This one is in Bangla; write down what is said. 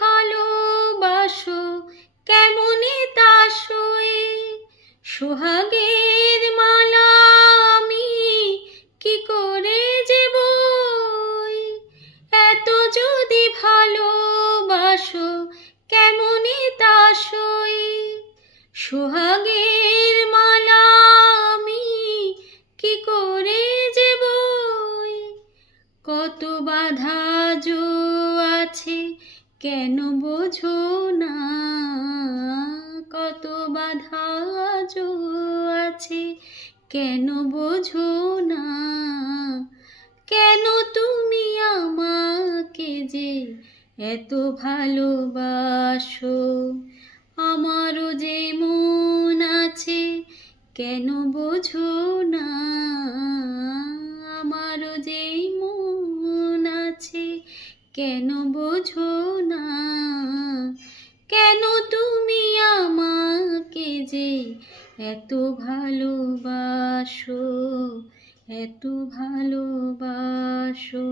ভালোবাসো কেমনে তা সয়ে, সোহাগের মালা আমি কি করে যে বই। এত যদি ভালোবাসো কেমনে তা সয়ে, সোহাগের মালা আমি কি করে যে বই। কত বাধা জো আছে কেন বোঝো না, কত বাধা জো আছে কেন বোঝো না। কেন তুমি আমাকে যে এত ভালোবাসো, আমারও যে মন আছে কেন বোঝো না। আমারও যে মন আছে কেন বোঝো না। কেন তুমি আমাকে যে এত ভালোবাসো, এত ভালোবাসো।